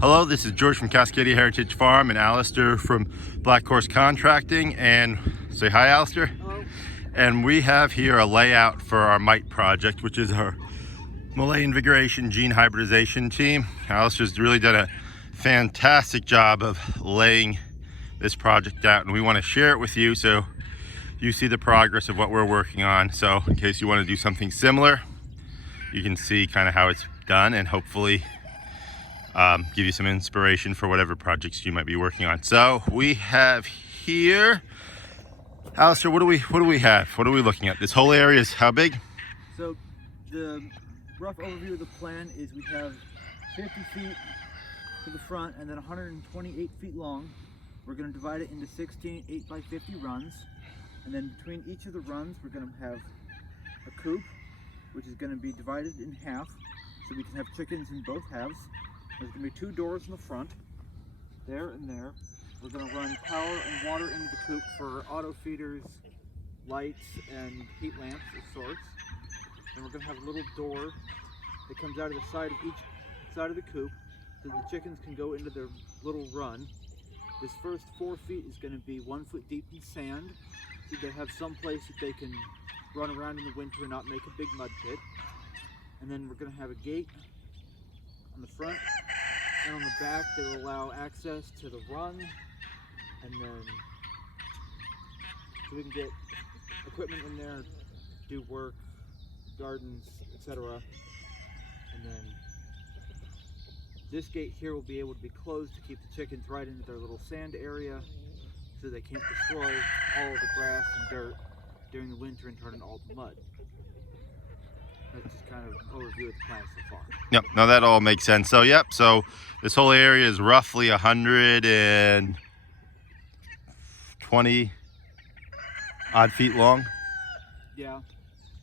Hello, this is George from Cascadia Heritage Farm and Alastair from Black Horse Contracting. And say hi, Alastair. Hello. And we have here a layout for our M.I.G.H.T project, which is our Malay invigoration gene hybridization team. Alastair's really done a fantastic job of laying this project out, and we want to share it with you so you see the progress of what we're working on. So in case you want to do something similar, you can see kind of how it's done and hopefully give you some inspiration for whatever projects you might be working on. So we have here, Alastair, what do we have? What are we looking at? This whole area is how big? So the rough overview of the plan is we have 50 feet to the front and then 128 feet long. We're going to divide it into 16 8x50 runs, and then between each of the runs we're going to have a coop, which is going to be divided in half so we can have chickens in both halves. There's going to be 2 doors in the front, there and there. We're going to run power and water into the coop for auto feeders, lights, and heat lamps of sorts. And we're going to have a little door that comes out of the side of each side of the coop so the chickens can go into their little run. This first 4 feet is going to be 1 foot deep in sand, so they have some place that they can run around in the winter and not make a big mud pit. And then we're going to have a gate on the front and on the back that will allow access to the run, and then so we can get equipment in there, do work, gardens, etc. And then this gate here will be able to be closed to keep the chickens right into their little sand area so they can't destroy all of the grass and dirt during the winter and turn it all to mud. That's just kind of an overview of the plan so far. Yep, now that all makes sense. So yep, so this whole area is roughly 120 odd feet long. Yeah,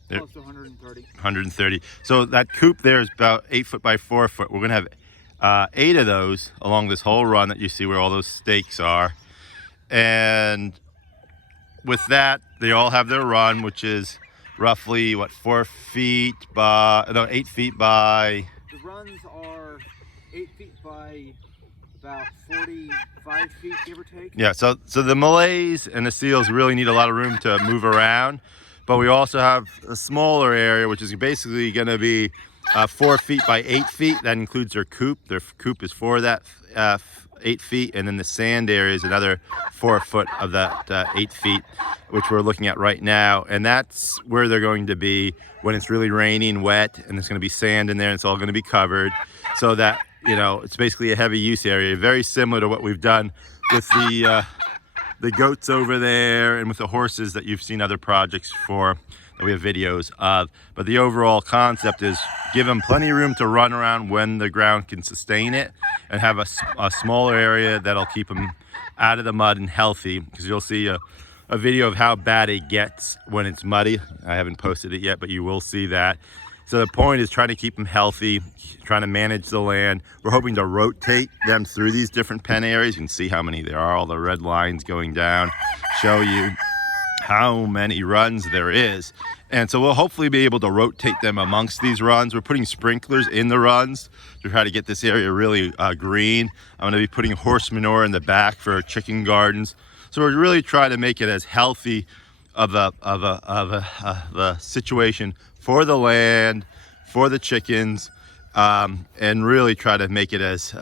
There. close to 130. 130. So that coop there is about 8 foot by 4 foot. We're gonna have 8 of those along this whole run that you see where all those stakes are. And with that, they all have their run, which is roughly what, 8 feet by The runs are 8 feet by about 45 feet, give or take. yeah. So the Malays and the seals really need a lot of room to move around, but we also have a smaller area which is basically going to be 4 feet by 8 feet. That includes their coop. Their coop is for that 8 feet, and then the sand area is another 4 foot of that 8 feet, which we're looking at right now. And that's where they're going to be when it's really rainy and wet, and there's going to be sand in there, and it's all going to be covered, so that, you know, it's basically a heavy use area, very similar to what we've done with the goats over there and with the horses that you've seen other projects for that we have videos of. But the overall concept is give them plenty of room to run around when the ground can sustain it, and have a smaller area that'll keep them out of the mud and healthy, because you'll see a video of how bad it gets when it's muddy. I haven't posted it yet, but you will see that. So the point is trying to keep them healthy, trying to manage the land. We're hoping to rotate them through these different pen areas. You can see how many there are, all the red lines going down, show you how many runs there is. And so we'll hopefully be able to rotate them amongst these runs. We're putting sprinklers in the runs to try to get this area really green. I'm going to be putting horse manure in the back for chicken gardens. So we're really trying to make it as healthy of a situation for the land, for the chickens, and really try to make it as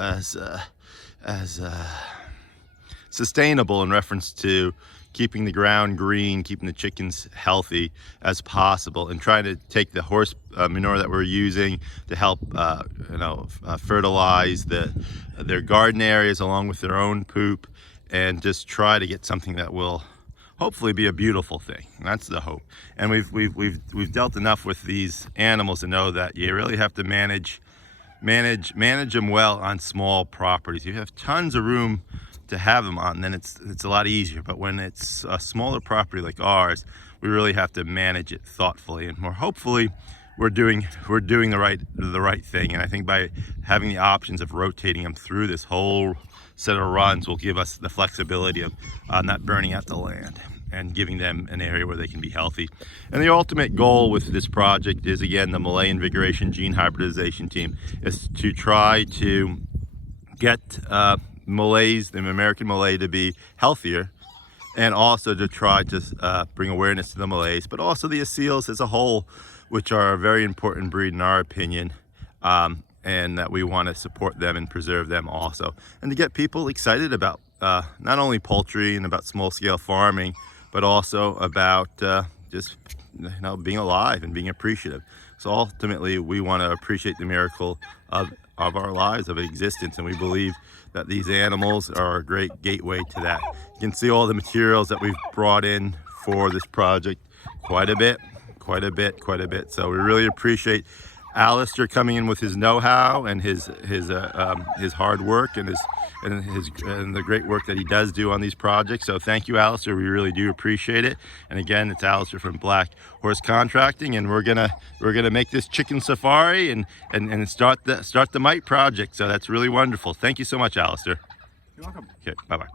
sustainable in reference to keeping the ground green, keeping the chickens healthy as possible, and trying to take the horse manure that we're using to help fertilize their garden areas along with their own poop, and just try to get something that will hopefully be a beautiful thing. That's the hope. And we've dealt enough with these animals to know that you really have to manage them well on small properties. You have tons of room to have them on, then it's a lot easier. But when it's a smaller property like ours, we really have to manage it thoughtfully, and we're doing the right thing. And I think by having the options of rotating them through this whole set of runs will give us the flexibility of not burning out the land and giving them an area where they can be healthy. And the ultimate goal with this project is, again, the Malay Invigoration Gene Hybridization Team, is to try to get Malays, the American Malay, to be healthier, and also to try to bring awareness to the Malays, but also the seals as a whole, which are a very important breed in our opinion, and that we want to support them and preserve them also, and to get people excited about not only poultry and about small-scale farming, but also about just being alive and being appreciative. So ultimately, we want to appreciate the miracle of our lives, of existence, and we believe that these animals are a great gateway to that. You can see all the materials that we've brought in for this project, quite a bit. So we really appreciate Alastair coming in with his know-how and his hard work and the great work that he does do on these projects. So thank you, Alastair. We really do appreciate it. And again, it's Alastair from Black Horse Contracting, and we're gonna make this chicken safari and start the M.I.G.H.T project. So that's really wonderful. Thank you so much, Alastair. You're welcome. Okay, bye bye.